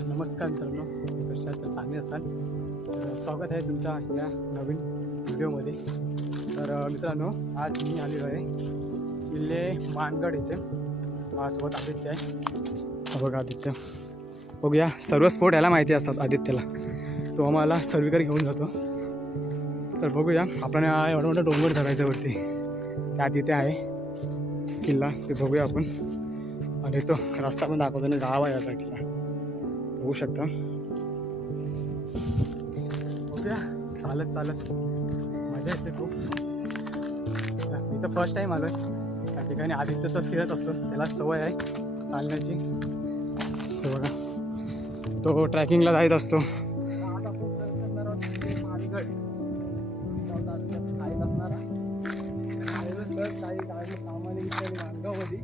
नमस्कार मित्रांनो, कशा तर चांगले असाल. स्वागत आहे तुमच्या आपल्या नवीन व्हिडिओमध्ये. तर मित्रांनो, आज मी आलेलो आहे किल्ले मानगड येथे. माझ्यासोबत आदित्य आहे. बघा आदित्य, बघूया. सर्व स्पोर्ट याला माहिती असतात आदित्यला. तो आम्हाला सर्वीकडे घेऊन जातो. तर बघूया, आपण एवढं मोठं डोंगर चढायचं वरती. त्या तिथे आहे किल्ला, ते बघूया आपण. आणि तो रस्ता पण दाखवतो ना, गाव आहे या साईडला, होऊ शकतं. बघूया, चालत चालत मजा येते खूप. मी तर फर्स्ट टाईम आलो आहे त्या ठिकाणी. आदित्य तर फिरत असतो, त्याला सवय आहे चालण्याची. तो बघा, तो ट्रॅकिंगला जात असतो. आता आपण सर्च करणार आहोत मानगड. काही कामाने गाणगावमध्ये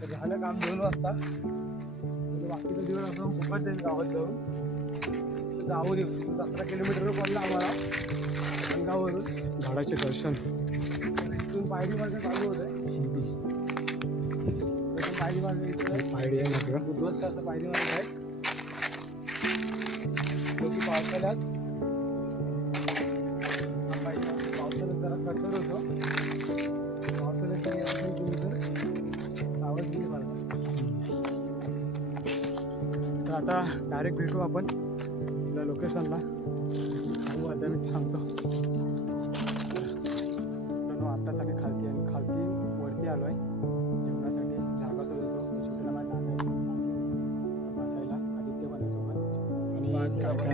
तर झालं काम 2 वाजता. बाकीचा दिवस असं फुकट जाईल गावात जाऊन. जाऊन येऊ. 17 किलोमीटर पडलं आम्हाला गावावरून. झाडाचे दर्शन इथून पायरी मार्ग चालू होत आहे. पायरी मार्ग इथे पायरी आहे मात्र उद्ध्वस्त असं पायरी मार्ग आहे. पावसाळ्यात जरा कठोर होतो. पावसाळ्यात आवाज गेली मला. तर आता डायरेक्ट भेटू आपण आपल्या लोकेशनला. आता मी थांबतो. आत्ताच आम्ही खालती वरती आलो आहे जेवणासाठी. जागा शोधतो शेवटीला माझ्या जागा बसायला आदित्य माझ्यासोबत. आणि काय काय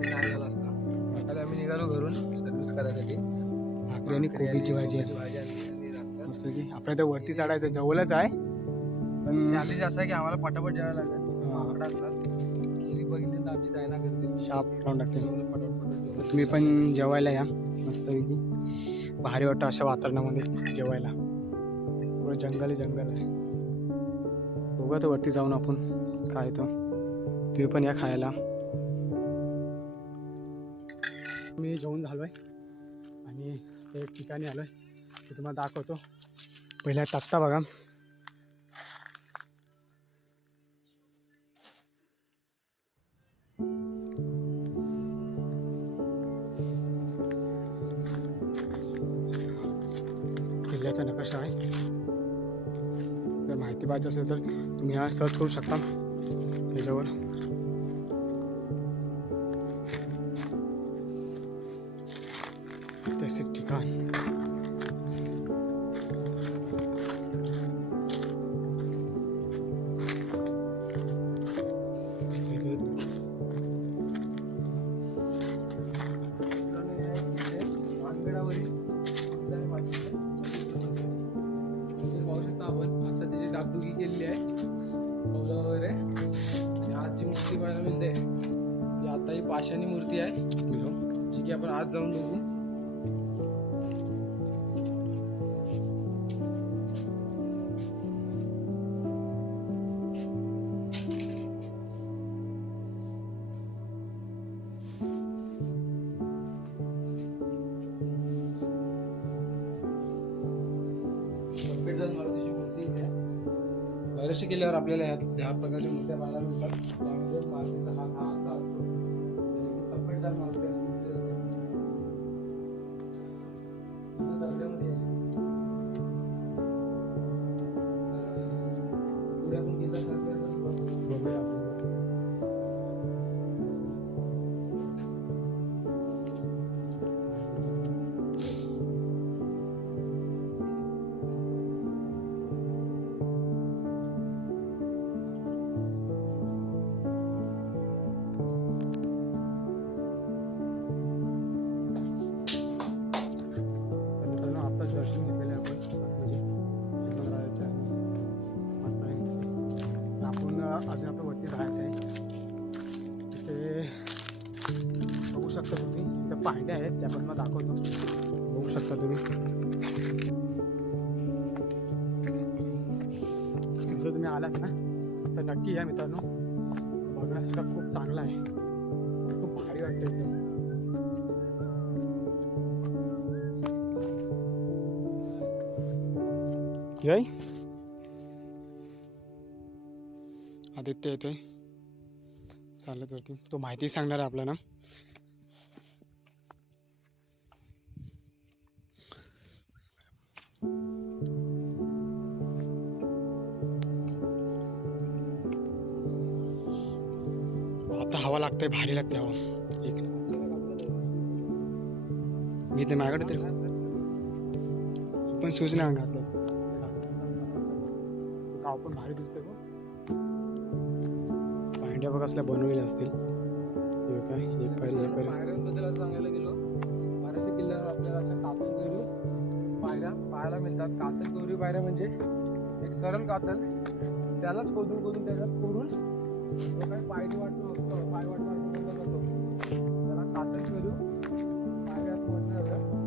नाही झाला असता. सकाळी आम्ही निघालो घरून सर्व्हिस करायसाठी. भाकरी आणि कोबीची भाजी मस्त की. आपल्या त्या वरती चढायचं जवळच आहे, पण चॅलेंज असं आहे की आम्हाला पटापट जेवायला लागेल. आकडा असतात केली बघितली तर आमची जायला करतील, शाप लावून टाकते. पटापट तुम्ही पण जेवायला या मस्तपैकी. भारी वाटतं अशा वातावरणामध्ये जेवायला. पुरं जंगल आहे. बघूया तर वरती जाऊन आपण काय तो. तुम्ही पण या खायला. मी जेवून झालो आहे आणि एक ठिकाणी आलो आहे, ते तुम्हाला दाखवतो. पहिला तक्ता बघा. किल्ल्याचा नकाशा आहे. जर माहिती पाहिजे असेल तर तुम्ही हा सर्च करू शकता त्याच्यावर. ऐतिहासिक ठिकाण. डागडुगी केलेली आहे कौला वगैरे. आणि आजची मूर्ती बघायला मिळते ती आता ही पाषाणी मूर्ती आहे जी की आपण आज जाऊन बघू. मारुतीची मूर्ती इथे बरेचसे केल्यावर आपल्याला ह्या प्रकारच्या मूर्त्या पाहायला मिळतात. त्यामध्ये मारुतीचा हा असा असतो. सफेददार मारुती असते दर्ग्यामध्ये. पुढे आपण गेल्यासारखं बघूया आपण. दर्शन घेतलेले आपण माताजी राजाच्या माता आहे. आपण अजून आपल्या वरती जायचं आहे. तिथे बघू शकता तुम्ही, त्या पांड्या आहेत त्या पण मला दाखवतो. बघू शकता तुम्ही. जर तुम्ही आलात ना तर नक्की या मित्रांनो. बघण्यासारखं खूप चांगला आहे, खूप भारी वाटतं एकदम. जय आदित्य येतोय चालत वरती, तो माहिती सांगणार आहे आपल्याला. आता हवा लागते, भारी लागते हवा. एक मी ते माझ्याकडे तरी पण सूज नाही घातलं. गाव पण भारी दिसते बघ. पांड्या बघ असल्या बनवलेल्या असतील. हे काय एक पायरी एक पायरी. पायऱ्यांबद्दल सांगायला गेलो, बाराशे किल्ल्यावर आपल्याला अशा कातल गौरी पायऱ्या पाहायला मिळतात. कातल गौरी पायऱ्या म्हणजे एक सरळ कातल, त्यालाच खोदून खोदून त्याच्यात कोरून जो काही पायरी वाटतो पाय वाटतो बनला जातो, त्याला कातल गौरी पायऱ्या असं म्हटलं जातं.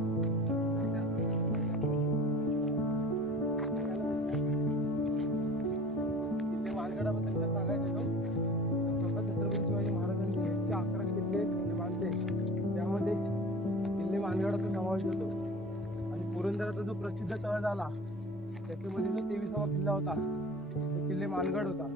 किल्ले मालगडाबद्दल जर सांगायचं गेलो तर स्वतः छत्रपती शिवाजी महाराजांनी 111 किल्ले बांधले, त्यामध्ये किल्ले मानगडाचा समावेश होतो. आणि पुरंदराचा जो प्रसिद्ध तळ झाला त्याच्यामध्ये जो 23वा किल्ला होता तो किल्ले मानगड होता.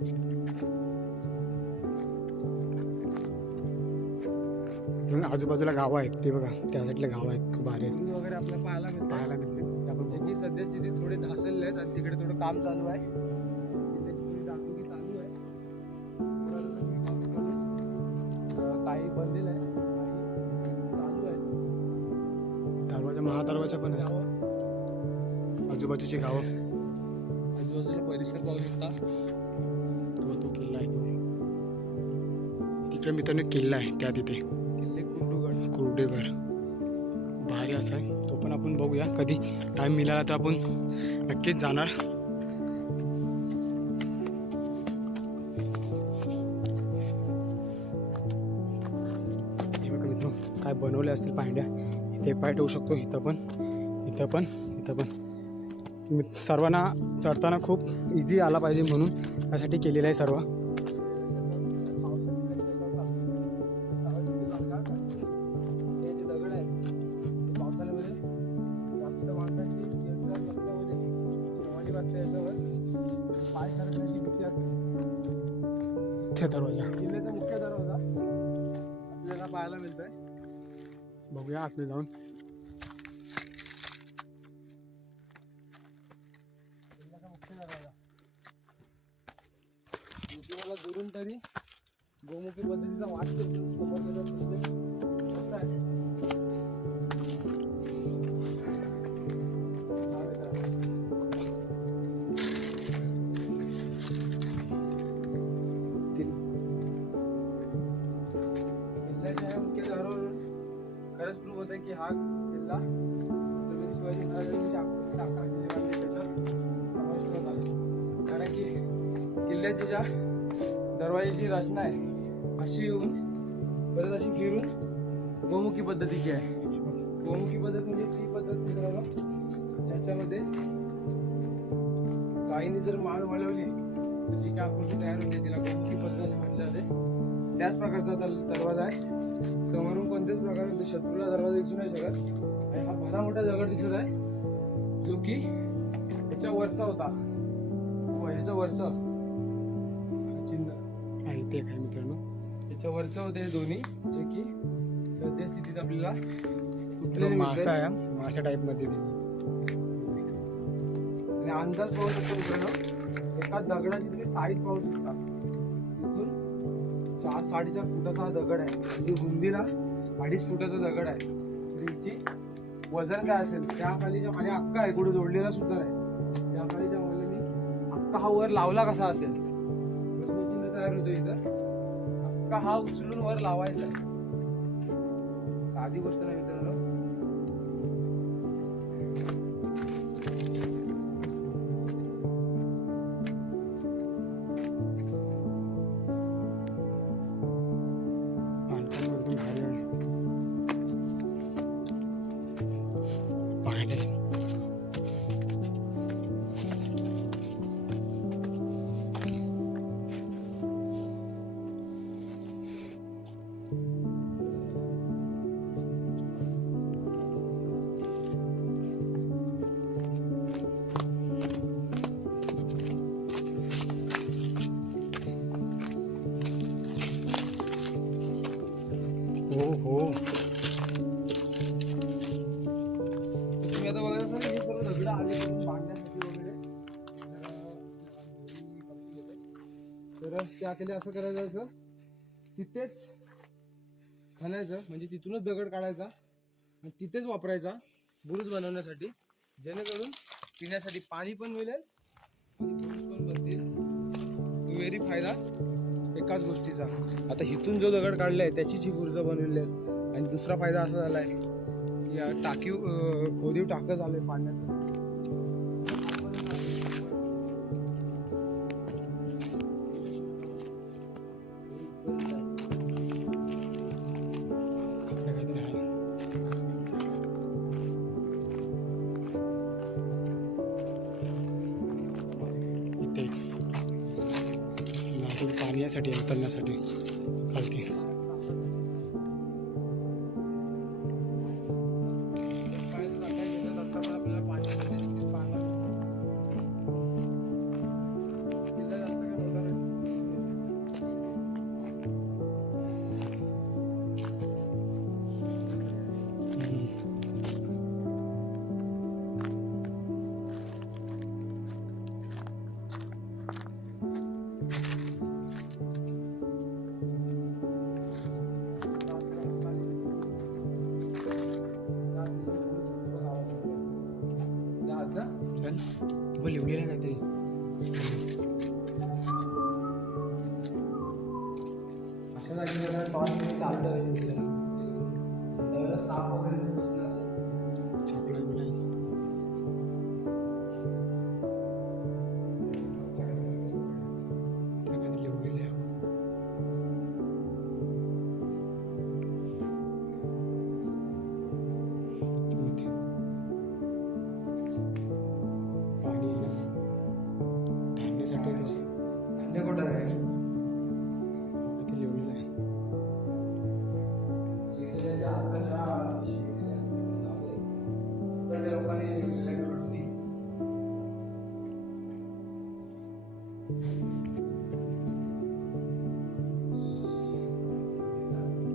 आजूबाजूला गावं आहेत ते बघा, त्या साईडला गावं आहेत खूप भारी आहेत. पूल वगैरे आपल्याला पाहायला मिळते, आपण जे की सद्यस्थितीत थोडे ढासळले आहेत आणि तिकडे थोडं काम चालू आहे. किल्ल्याची थोडी डागडुगी चालू आहे. काही बनलेलं आहे, काही चालू आहे. दरवाजा महादरवाजा पण आहे. आजूबाजूची गावं, आजूबाजूला परिसर पाहू शकता. तो किल्ला आहे. तिकडे मित्रांनो किल्ला आहे त्या तिथे किल्ले कुर्डेगड भारी असा आहे. तो पण आपण बघूया, कधी टाइम मिळाला तर आपण नक्कीच जाणार. हे बघा मित्र काय बनवले असतील पांड्या. इथे एक पाय ठेवू शकतो, इथं पण इथं पण इथं पण. सर्वांना चढताना खूप इझी आला पाहिजे म्हणून त्यासाठी केलेलं आहे सर्व. दरवाजा किल्ल्याचा मुख्य दरवाजा आपल्याला पाहायला मिळतोय. बघूया आतमध्ये जाऊन. किल्ल्याचा मुख्य दरवाजा तुम्हाला दुरून तरी गोमुखी पद्धतीचा वाट समोर कसं आहे. खरंच प्रूव्ह होत आहे की हा किल्ला छत्रपती शिवाजी महाराजांनी 11 किल्ले बांधले त्याच्यात समावेश होत आहे. कारण की किल्ल्याची ज्या दरवाजाची रचना आहे अशी येऊन परत अशी फिरून गोमुखी पद्धतीची आहे. गोमुखी पद्धत म्हणजे ती पद्धत मित्रांनो ज्याच्यामध्ये गायीने जर माळ वळवली तर जी काय आकृती तयार होते तिला गोमुखी पद्धत असे म्हटले जाते. त्याच प्रकारचा दरवाजा आहे. समोरून कोणत्याच प्रकारे शत्रूला दरवाजा दिसू नाही शकत. आणि हा भला मोठा दगड दिसत आहे जो की याच्या वरचा होता, ह्याच्या वरचं चिन्ह आहे ते काय मित्रांनो. याच्या वरचं होते हे दोन्ही, जे की सद्यस्थितीत आपल्याला कुठलेही मासा आहे, माशा टाईप मध्ये ते. आणि अंदाज पाहू शकतो मित्रांनो, एका दगडाची तुम्ही साईज पाहू शकता. इथून 4-4.5 फुटाचा हा दगड आहे आणि रुंदीला 2.5 फुटाचा दगड आहे. तर हिची वजन काय असेल त्या खालीच्या आणि अक्का आहे, कुठे जोडलेला सुद्धा नाही. त्या खालीच्या मुलांनी अक्का हा वर लावला कसा असेल प्रश्नचिन्ह तयार होतो इथं. अक्का हा उचलून वर लावायचा आहे, साधी गोष्ट नाही मित्रांनो. इकडं आले बांधण्यासाठी वगैरे तर त्या केले असं करायचं तिथेच खणायचं म्हणजे तिथूनच दगड काढायचा आणि तिथेच वापरायचा बुरुज बनवण्यासाठी जेणेकरून पिण्यासाठी पाणी पण मिळेल आणि बुरुज पण बनतील दुहेरी फायदा एकाच गोष्टीचा. आता इथून जो दगड काढलाय त्याचीच ही बुरुज बनवलेली आहेत आणि दुसरा फायदा असा झालाय की टाकीव खोदीव टाकं झालंय पाण्याचं. इथे नारळ पाण्यासाठी उतरण्यासाठी खालती तू लिवलेला काहीतरी अशा जागी जरा टॉर्च चालतं त्यावेळेला साप वगैरे जर बसला असेल छापला बिलाय काहीतरी लिवलेलं आहे. इथे पाणी आहे ना धान्यासाठी आहे ते. धान्य कुठं आहे काहीतरी लिवलेलं आहे.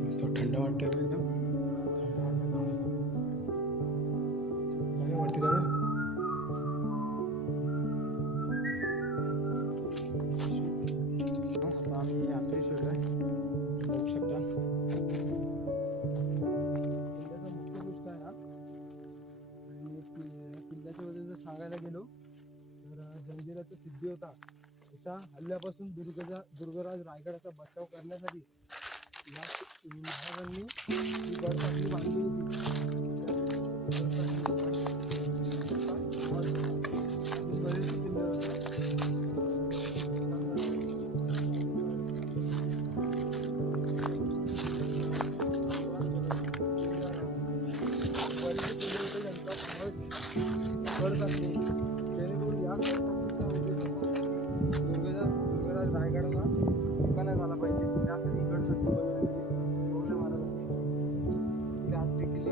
मस्त थंड वाटतंय बरं एकदम. वरती जाऊया. आता आम्ही आतरी शिरलोय बघू शकता. किल्ल्याच्या मध्ये जर सांगायला गेलो तर जंजिराचा सिद्धी होता त्याच्या हल्ल्यापासून दुर्गराज रायगडाचा बचाव करण्यासाठी या महाराजांनी ही गडपातळी बांधली होती. बरेचसे किल्ले होते. जेणेकरून या दुर्गराज रायगडाला धोका नाही झाला पाहिजे त्यासाठी गडसंधी बनवलेली गोवले महाराजांनी त्याच देखील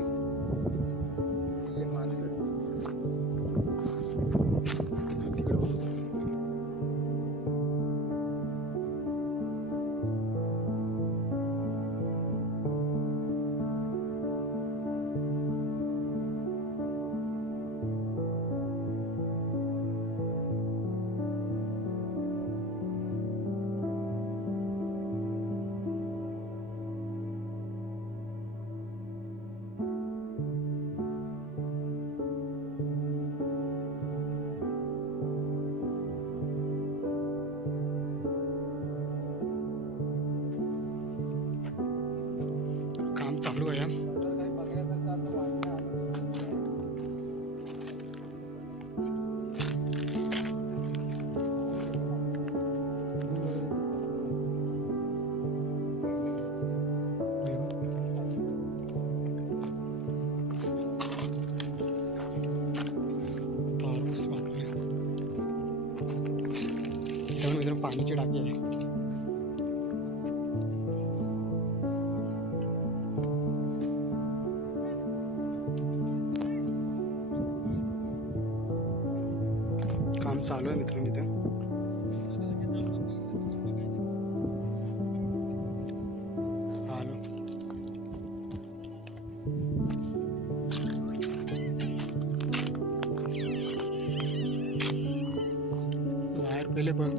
किल्ले मानले. तिकडे बघू. काम चालू आहे. काही बघण्यासारखं आता वाटलं मित्र पाण्याची टाकी आहे. काम चालू आहे मित्रांनो इथं. आलो. लावलेले पण.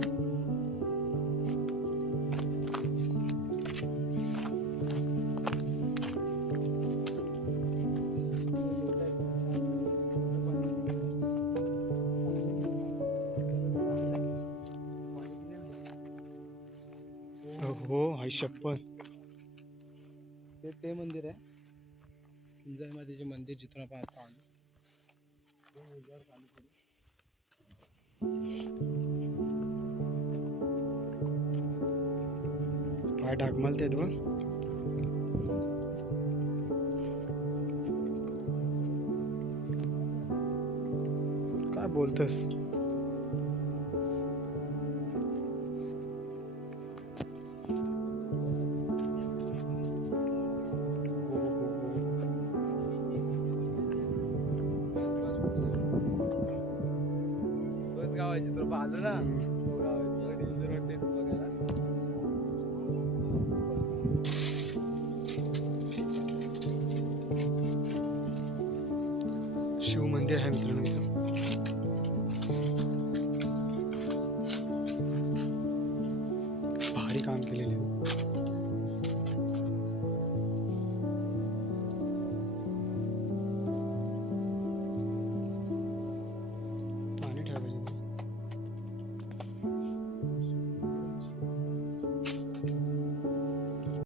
हो आई शपथ. ते मंदिर आहे कुंजाई मातेचे मंदिर जिथून आपण आता आलो. पाय डागमालते बघ. काय बोलतस. बस गाव आहे चित्र आलो ना. डेंजर वाटते बघायला. शिव मंदिर आहे मित्रांनो इथं.